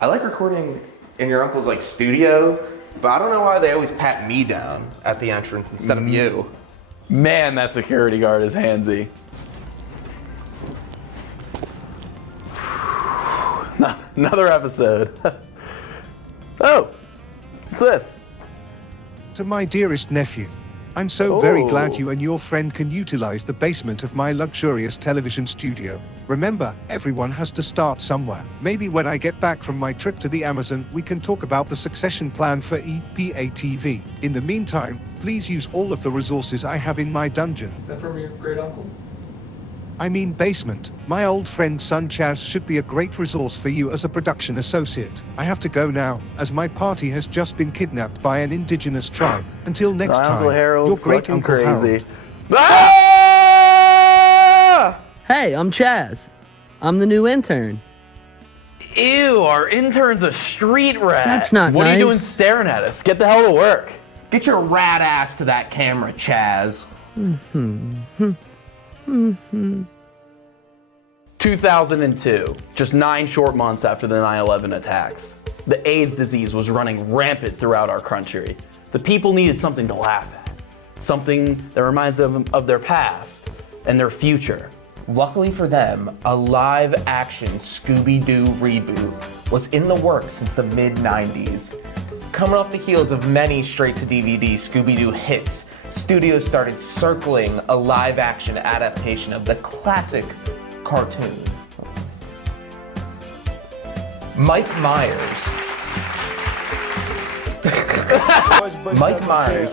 I like recording in your uncle's like studio, but I don't know why they always pat me down at the entrance instead of you. Man, that security guard is handsy. Another episode. Oh, what's this? To my dearest nephew, I'm so very glad you and your friend can utilize the basement of my luxurious television studio. Remember, everyone has to start somewhere. Maybe when I get back from my trip to the Amazon, we can talk about the succession plan for EPA TV. In the meantime, please use all of the resources I have in my dungeon. Is that from your great uncle? I mean basement. My old friend son Chazz should be a great resource for you as a production associate. I have to go now, as my party has just been kidnapped by an indigenous tribe. Until next time, your great Uncle Harold. Ah! Hey, I'm Chazz. I'm the new intern. Ew, our intern's a street rat. That's not What nice. are you doing staring at us? Get the hell to work. Get your rat ass to that camera, Chazz. 2002, just 9 short months after the 9/11 attacks. The AIDS disease was running rampant throughout our country. The people needed something to laugh at, something that reminds them of their past and their future. Luckily for them, a live-action Scooby-Doo reboot was in the works since the mid-90s. Coming off the heels of many straight-to-DVD Scooby-Doo hits, studios started circling a live-action adaptation of the classic cartoon. Mike Myers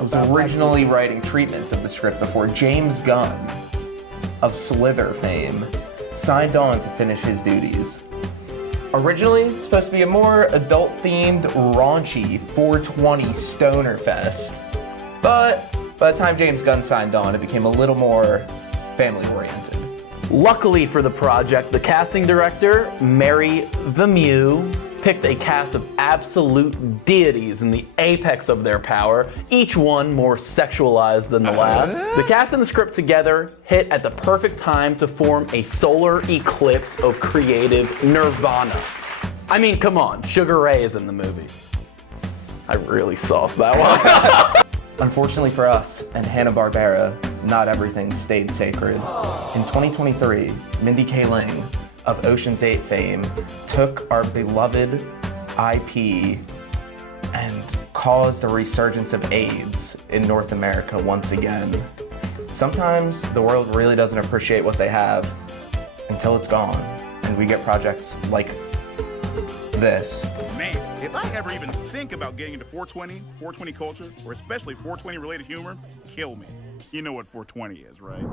was originally writing treatments of the script before James Gunn of Slither fame signed on to finish his duties. Originally supposed to be a more adult-themed, raunchy 420 stoner fest, but by the time James Gunn signed on, it became a little more family-oriented. Luckily for the project, the casting director, Mary the Mew, picked a cast of absolute deities in the apex of their power, each one more sexualized than the last. The cast and the script together hit at the perfect time to form a solar eclipse of creative nirvana. I mean, come on, Sugar Ray is in the movie. I really sauced that one. Unfortunately for us and Hanna-Barbera, not everything stayed sacred. In 2023, Mindy Kaling of Ocean's 8 fame took our beloved IP and caused a resurgence of AIDS in North America once again. Sometimes the world really doesn't appreciate what they have until it's gone, and we get projects like this. Man, if I ever even think about getting into 420 culture, or especially 420 related humor, kill me. You know what 420 is, right?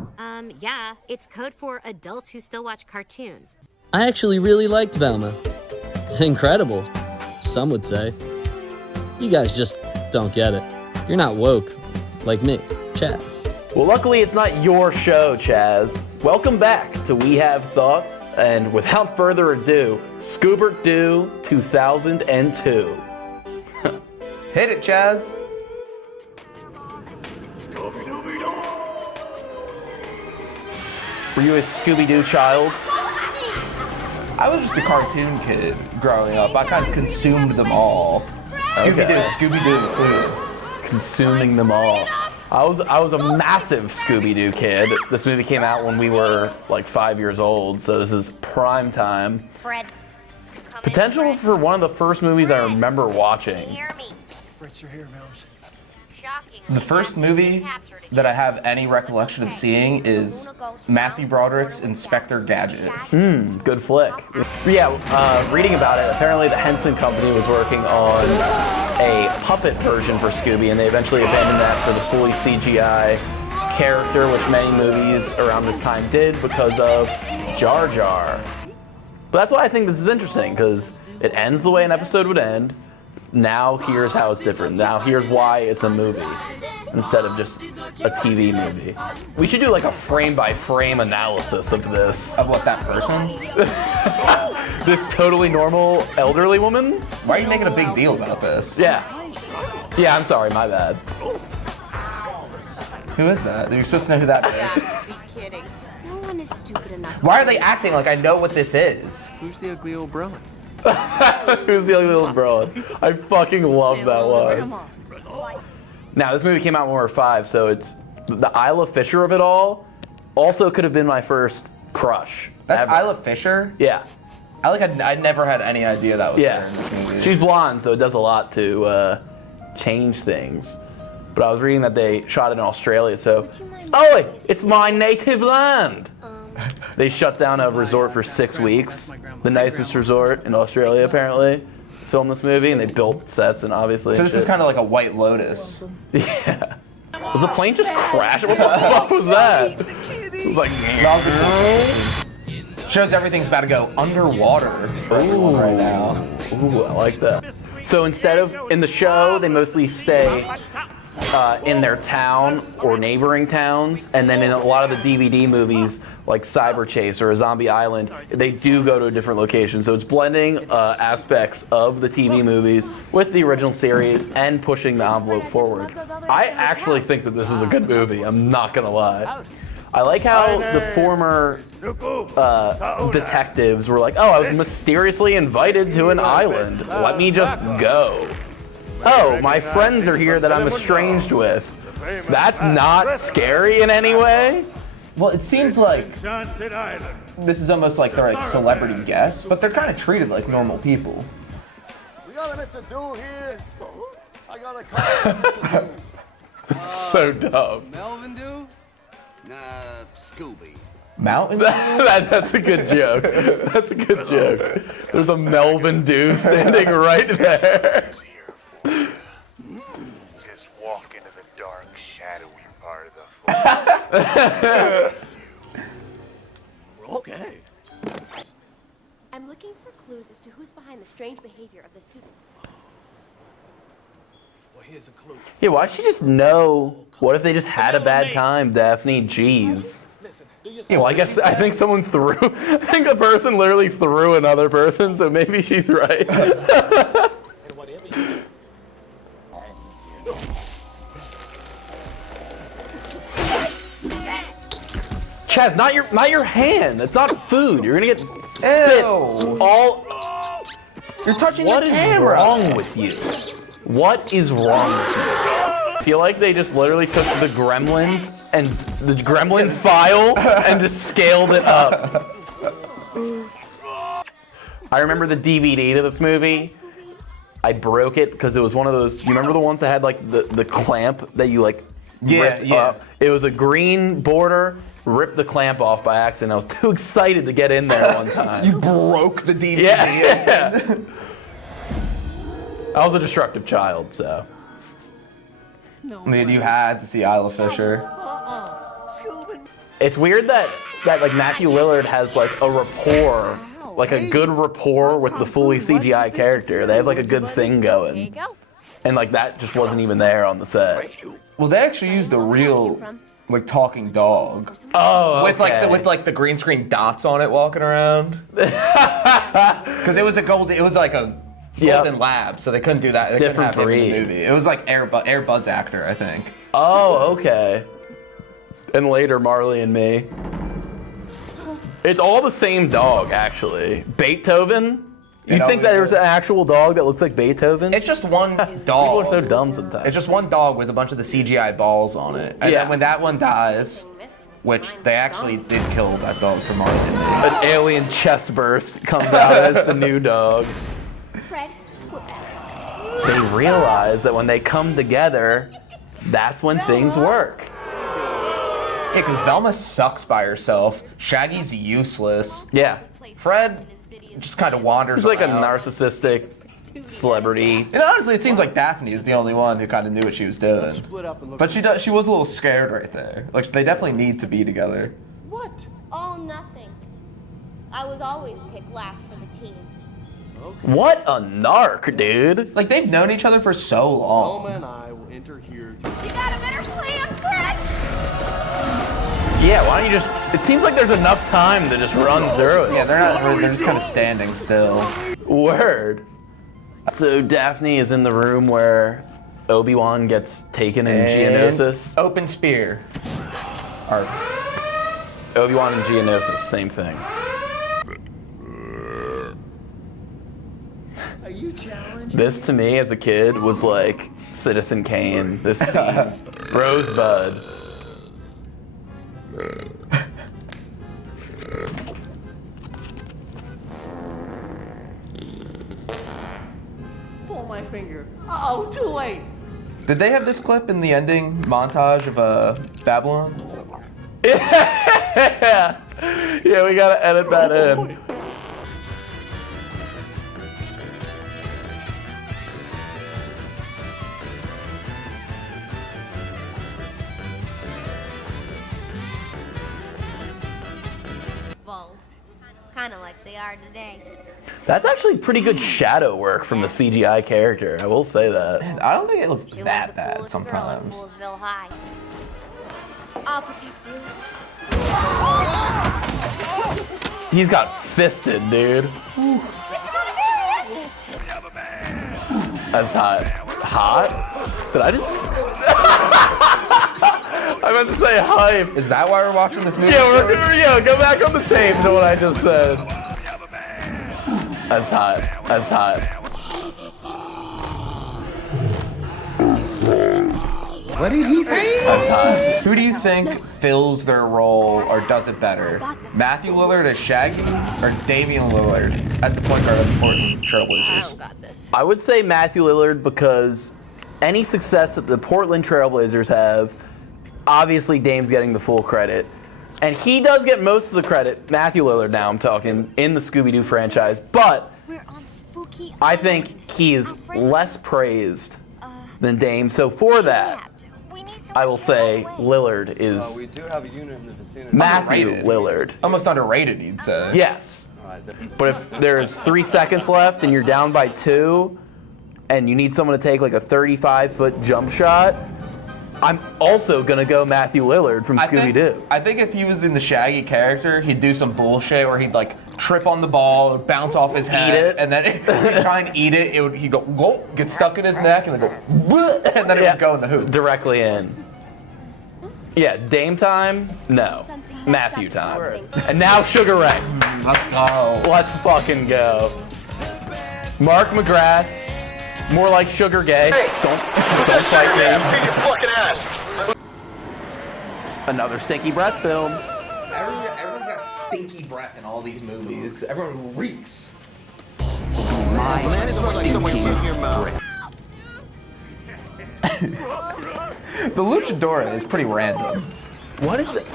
Yeah, it's code for adults who still watch cartoons. I actually really liked Velma. Incredible, some would say. You guys just don't get it. You're not woke, like me, Chazz. Well, luckily it's not your show, Chazz. Welcome back to We Have Thoughts, and without further ado, Scooby-Doo 2002. Hit it, Chazz. Were you a Scooby-Doo child? I was just a cartoon kid growing up. I kind of consumed them all. Scooby-Doo, Okay. Scooby-Doo included. Consuming them all. I was a massive Scooby-Doo kid. This movie came out when we were like 5 years old, so this is prime time. Fred. Potential for one of the first movies I remember watching. Hear me. Fritz, you're here, Mills. The first movie that I have any recollection of seeing is Matthew Broderick's Inspector Gadget. Good flick. Yeah, reading about it, apparently the Henson Company was working on a puppet version for Scooby, and they eventually abandoned that for the fully CGI character, which many movies around this time did because of Jar Jar. But that's why I think this is interesting, because it ends the way an episode would end. Now here's how it's different. Now here's why it's a movie instead of just a TV movie. We should do like a frame-by-frame analysis of this. Of what, that person? This totally normal elderly woman? Why are you making a big deal about this? Yeah. Yeah, I'm sorry, my bad. Who is that? You're supposed to know who that is. Be kidding. No one is stupid enough. Why are they acting like I know what this is? Who's the ugly old broad? Who's the ugly little broad? I fucking love that line. Now, this movie came out when we were 5, so it's the Isla Fisher of it all. Also could have been my first crush. That's ever. Isla Fisher? Yeah. I never had any idea that was her in this movie. She's blonde, so it does a lot to change things. But I was reading that they shot it in Australia, so... Oi! It's my native land! They shut down a resort for 6 weeks. The nicest resort in Australia, apparently. Filmed this movie, and they built sets, and obviously... So this is kind of like a White Lotus. Yeah. Was the plane just crashing? What the fuck was that? It was like... Shows everything's about to go underwater for everyone right now. Ooh, I like that. So instead of in the show, they mostly stay in their town or neighboring towns, and then in a lot of the DVD movies, like Cyber Chase or A Zombie Island, they do go to a different location. So it's blending aspects of the TV movies with the original series and pushing the envelope forward. I actually think that this is a good movie. I'm not gonna lie. I like how the former detectives were like, oh, I was mysteriously invited to an island. Let me just go. Oh, my friends are here that I'm estranged with. That's not scary in any way. Well, it seems like this is almost like they're like celebrity guests, but they're kind of treated like normal people. We got a Mr. Do here. I got a call. So dumb. Melvin do? Nah, Scooby. Mountain Dew? That's a good joke. That's a good joke. There's a Melvin Dew standing right there. Just walk into the dark, shadowy part of the forest. Okay. I'm looking for clues as to who's behind the strange behavior of the students. Well, here's a clue. Yeah, why should she just know? What if they just had a bad time, Daphne? Jeez. Yeah, well, I think someone threw. I think a person literally threw another person, so maybe she's right. Chazz, not your hand. It's not food. You're gonna get spit all. You're touching What the is camera. wrong with you? What is wrong with you? I feel like they just literally took the Gremlins and the Gremlin file and just scaled it up. I remember the DVD to this movie. I broke it because it was one of those. You remember the ones that had like the clamp that you like ripped up? It was a green border. Ripped the clamp off by accident. I was too excited to get in there one time. You broke the DVD. Yeah. I was a destructive child, so. I mean, you had to see Isla Fisher. It's weird that like Matthew Lillard has like a rapport, like a good rapport with the fully CGI character. They have like a good thing going. There you go. And like that just wasn't even there on the set. Well, they actually used a real, like, talking dog. Oh, okay. With the green screen dots on it walking around. Because it was like a golden lab, so they couldn't do that. They Different couldn't have him in the breed. movie. It was like Air Bud's actor, I think. Oh, okay. And later, Marley and Me. It's all the same dog, actually. Beethoven? You think that there's an actual dog that looks like Beethoven? It's just one dog. People are so dumb sometimes. It's just one dog with a bunch of the CGI balls on it. And then when that one dies, which they actually did kill that dog for Marley and Me. An alien chest burst comes out as the new dog. Fred, They realize that when they come together, that's when things work. Yeah, because Velma sucks by herself. Shaggy's useless. Yeah. Fred just kind of wanders He's like a around. narcissistic celebrity. And honestly, it seems like Daphne is the only one who kind of knew what she was doing. But she was a little scared right there. Like, they definitely need to be together. What? Oh, nothing. I was always picked last for the teams. What a narc, dude. Like, they've known each other for so long. Velma and I will enter here to... You got a better plan, Fred? Yeah, why don't you just... It seems like there's enough time to just run through it. Yeah, they're just kind of standing still. Word. So Daphne is in the room where Obi-Wan gets taken in And Geonosis. Open spear. Or Obi-Wan and Geonosis, same thing. Are you challenging? This to me as a kid was like Citizen Kane. This scene. Rosebud. Pull my finger. Oh, too late. did they have this clip in the ending montage of Babylon? Yeah, yeah, we gotta edit that in. Balls. Kind of like they are today. That's actually pretty good shadow work from the CGI character. I will say that. I don't think it looks She was that the bad coolest girl in sometimes. Poolsville High. I'll protect you. He's got fisted, dude. That's hot. Hot? Did I just? I meant to say hype. Is that why we're watching this movie? Yeah, go back on the tape to what I just said. That's hot. That's hot. What did he say? That's hot. Who do you think fills their role or does it better? Matthew Lillard as Shaggy or Damian Lillard as the point guard of the Portland Trailblazers? Got this. I would say Matthew Lillard because any success that the Portland Trailblazers have, obviously Dame's getting the full credit. And he does get most of the credit, Matthew Lillard now I'm talking, in the Scooby-Doo franchise. But We're on Spooky I think he is less praised than Dame. So for that, I will say Lillard is We do have a unit in the vicinity. Matthew Underrated. Lillard. Almost underrated, you'd say. Yes. But if there's 3 seconds left and you're down by 2 and you need someone to take like a 35-foot jump shot, I'm also going to go Matthew Lillard from Scooby-Doo. I think if he was in the Shaggy character, he'd do some bullshit where he'd like trip on the ball, bounce off his head, it. and then he'd try and eat it. He'd go, whoa, get stuck in his neck, and then go, "Bleh," and then it would go in the hoop. Directly in. Yeah, Dame time? No. Matthew time. And now Sugar Ray. Let's go. Let's fucking go. Mark McGrath, more like Sugar Gay. Don't fight me. fucking ass. Another stinky breath film. Everyone's got stinky breath in all these movies. Everyone reeks. The Luchadora is pretty random. What is it?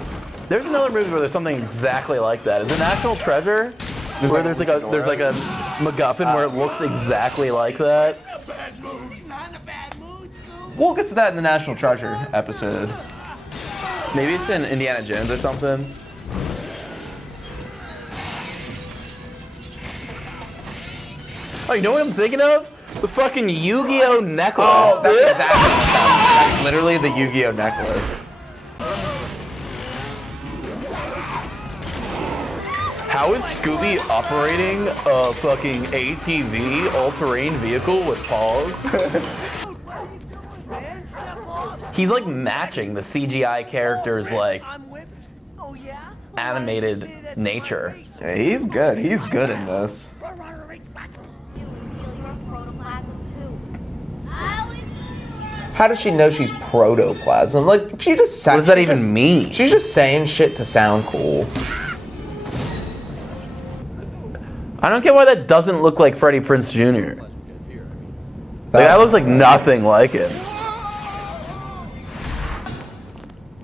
There's another movie where there's something exactly like that. Is it National Treasure? Where there's like a MacGuffin where it looks exactly like that. We'll get to that in the National Treasure episode. Maybe it's in Indiana Jones or something. Oh, you know what I'm thinking of? The fucking Yu-Gi-Oh necklace. Oh, that's exactly what that is. That's literally the Yu-Gi-Oh necklace. How is Scooby operating a fucking ATV all-terrain vehicle with paws? He's like matching the CGI character's like animated nature. Yeah, he's good. He's good in this. How does she know she's protoplasm? Like, she just What does that even mean? She's just saying shit to sound cool. I don't get why that doesn't look like Freddie Prinze Jr. Like, that looks like nothing like him.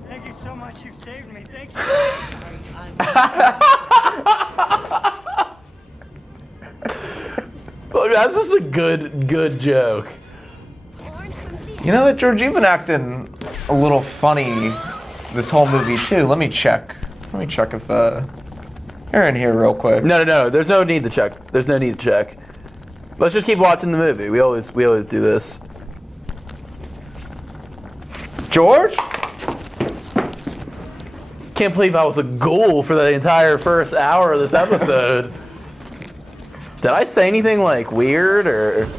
Thank you so much. You saved me. Thank you. Look, that's just a good joke. You know what, George? You've been acting a little funny this whole movie too. Let me check. Let me check if you're in here real quick. No. There's no need to check. There's no need to check. Let's just keep watching the movie. We always do this. George? Can't believe I was a ghoul for the entire first hour of this episode. Did I say anything like weird or?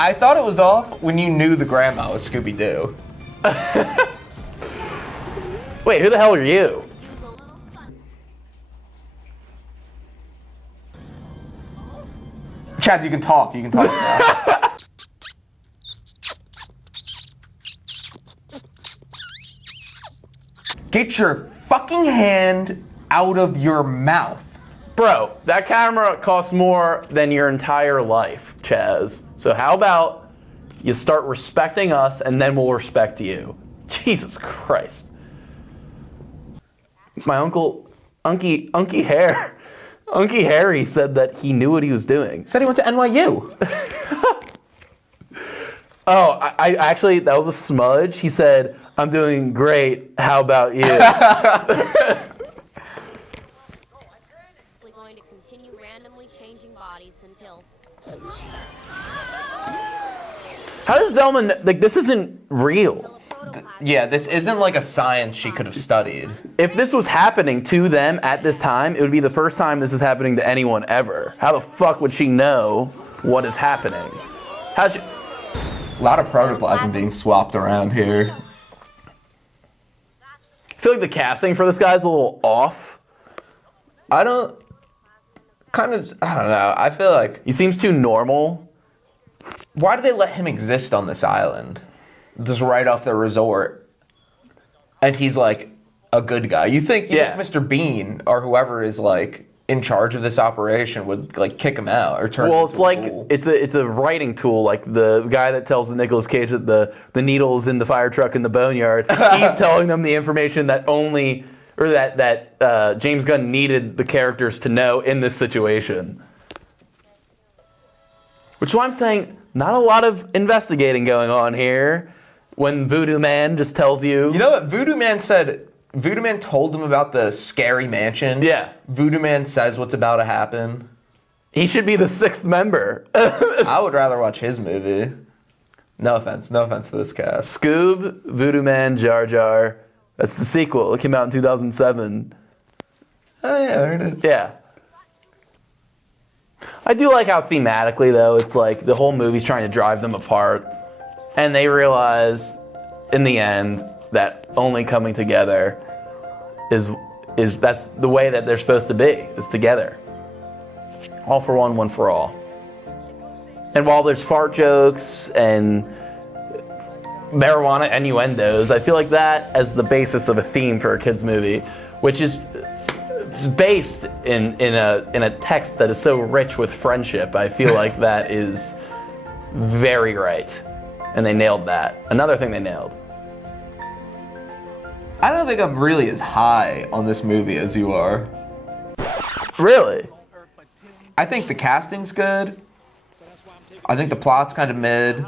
I thought it was off when you knew the grandma was Scooby-Doo. Wait, who the hell are you? Chazz, you can talk. You can talk now. Get your fucking hand out of your mouth. Bro, that camera costs more than your entire life, Chazz. So how about you start respecting us and then we'll respect you. Jesus Christ. My uncle, Unky Harry said that he knew what he was doing. Said he went to NYU. Oh, I actually, that was a smudge. He said, I'm doing great. How about you? We're going to continue randomly changing bodies until... How does Velma, like, this isn't real. Yeah, this isn't like a science she could have studied. If this was happening to them at this time, it would be the first time this is happening to anyone ever. How the fuck would she know what is happening? How'd she... A lot of protoplasm being swapped around here. I feel like the casting for this guy is a little off. I don't know. I feel like... He seems too normal. Why do they let him exist on this island? Just right off the resort. And he's like a good guy. You think Mr. Bean or whoever is like in charge of this operation would like kick him out or turn him into a fool? it's a writing tool, like the guy that tells the Nicolas Cage that the needle's in the fire truck in the boneyard. He's telling them the information that that James Gunn needed the characters to know in this situation. Which is why I'm saying not a lot of investigating going on here when Voodoo Man just tells you. You know what Voodoo Man said? Voodoo Man told him about the scary mansion. Yeah. Voodoo Man says what's about to happen. He should be the 6th member. I would rather watch his movie. No offense to this cast. Scoob, Voodoo Man, Jar Jar. That's the sequel. It came out in 2007. Oh yeah, there it is. Yeah. I do like how thematically, though, it's like the whole movie's trying to drive them apart. And they realize, in the end, that only coming together is that's the way that they're supposed to be, is together. All for one for all. And while there's fart jokes and marijuana innuendos, I feel like that as the basis of a theme for a kid's movie, which is based in a text that is so rich with friendship. I feel like that is very right. And they nailed that. Another thing they nailed. I don't think I'm really as high on this movie as you are. Really? I think the casting's good. I think the plot's kind of mid.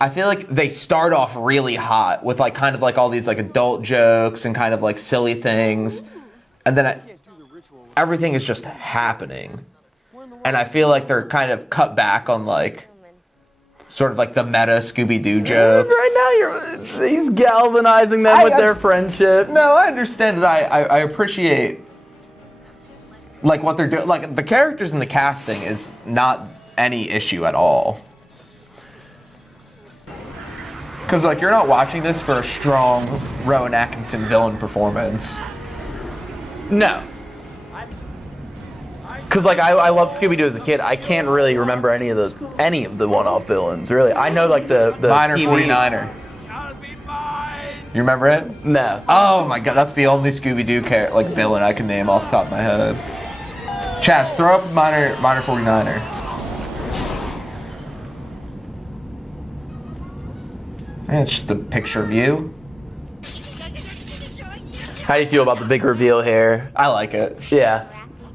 I feel like they start off really hot with like kind of like all these like adult jokes and kind of like silly things. And then everything is just happening. And I feel like they're kind of cut back on like sort of like the meta Scooby-Doo jokes. Right now he's galvanizing them with their friendship. No, I understand it. I appreciate like what they're doing. Like the characters in the casting is not any issue at all. Because like you're not watching this for a strong Rowan Atkinson villain performance. No. Because like I loved Scooby-Doo as a kid. I can't really remember any of the one-off villains. Really, I know like the Minor TV. 49er. You remember it? No. Oh my god, that's the only Scooby-Doo like villain I can name off the top of my head. Chazz, throw up Minor 49er. And it's just a picture of you. How do you feel about the big reveal here? I like it. Yeah.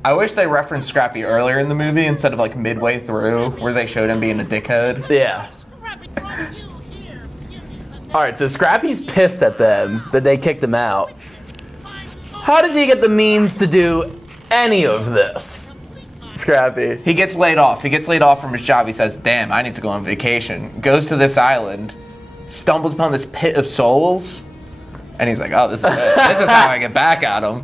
I wish they referenced Scrappy earlier in the movie instead of like midway through where they showed him being a dickhead. Yeah. Alright, so Scrappy's pissed at them that they kicked him out. How does he get the means to do any of this? Scrappy. He gets laid off. He gets laid off from his job. He says, damn, I need to go on vacation. Goes to this island, stumbles upon this pit of souls, and he's like, oh, this is it. This is how I get back at him.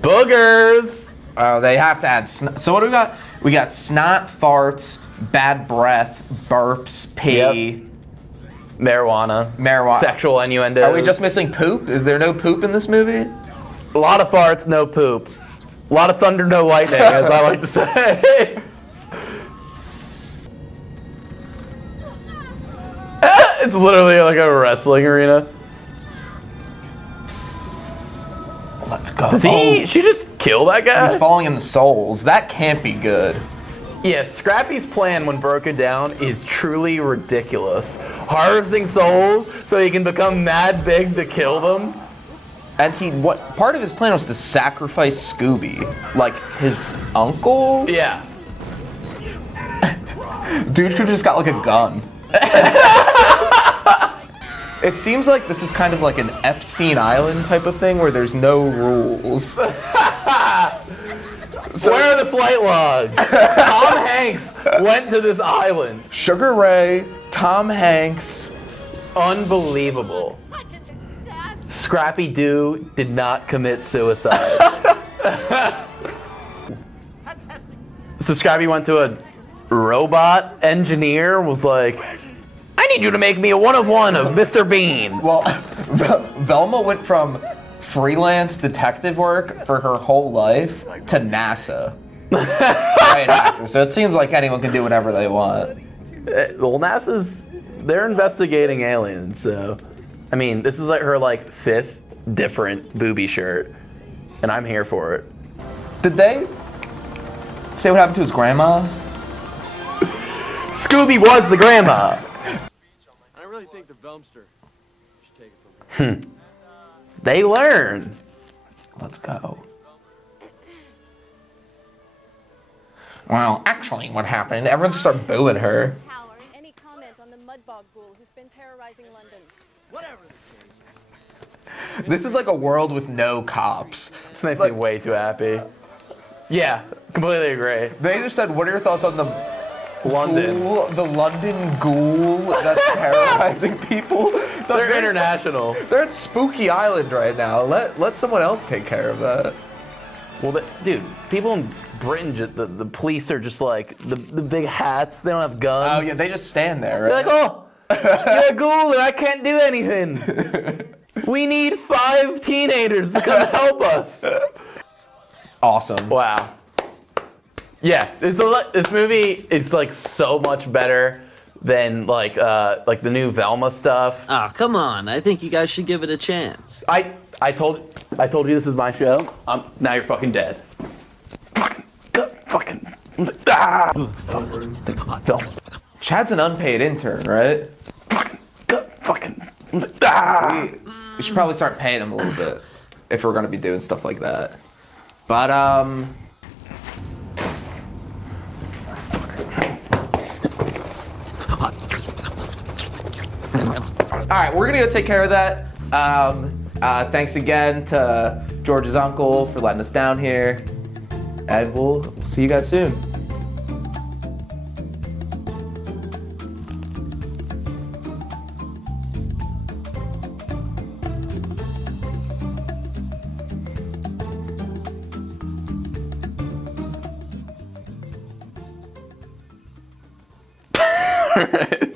Boogers! Oh, they have to add... So what do we got? We got snot, farts, bad breath, burps, pee. Marijuana. Sexual innuendos. Are we just missing poop? Is there no poop in this movie? A lot of farts, no poop. A lot of thunder, no lightning, as I like to say. It's literally like a wrestling arena. Let's go. Does she just kill that guy? He's falling in the souls. That can't be good. Yeah, Scrappy's plan when broken down is truly ridiculous. Harvesting souls so he can become mad big to kill them. And part of his plan was to sacrifice Scooby. Like his uncle? Yeah. Dude who just got like a gun. It seems like this is kind of like an Epstein Island type of thing where there's no rules. So, where are the flight logs? Tom Hanks went to this island. Sugar Ray, Tom Hanks. Unbelievable. Scrappy Doo did not commit suicide. So Scrappy went to a robot engineer, was like, I need you to make me a one-of-one of Mr. Bean. Well, Velma went from freelance detective work for her whole life to NASA. Right after. So it seems like anyone can do whatever they want. Well, they're investigating aliens, so. I mean, this is like her like 5th different booby shirt, and I'm here for it. Did they say what happened to his grandma? Scooby was the grandma. I really think the Velmster should take it from me. They learn. Let's go. Well, actually, what happened? Everyone's gonna start booing her. Howard, any comment on the mudbog ghoul who's been terrorizing London? Whatever. This is like a world with no cops. This makes me way too happy. Yeah, completely agree. They just said, what are your thoughts on the London ghoul that's terrorizing people? They're international. They're at Spooky Island right now. Let someone else take care of that. Well, dude, people in Britain, the police are just like, the big hats, they don't have guns. Oh yeah, they just stand there, right? They're like, oh, you're a ghoul and I can't do anything. We need 5 teenagers to come help us. Awesome. Wow. Yeah, this movie is like so much better than like the new Velma stuff. Oh, come on. I think you guys should give it a chance. I told you this is my show. Now you're fucking dead. Fucking. Chad's an unpaid intern, right? We should probably start paying him a little bit if we're gonna be doing stuff like that. But all right, we're gonna go take care of that. Thanks again to George's uncle for letting us down here, and we'll see you guys soon. All right.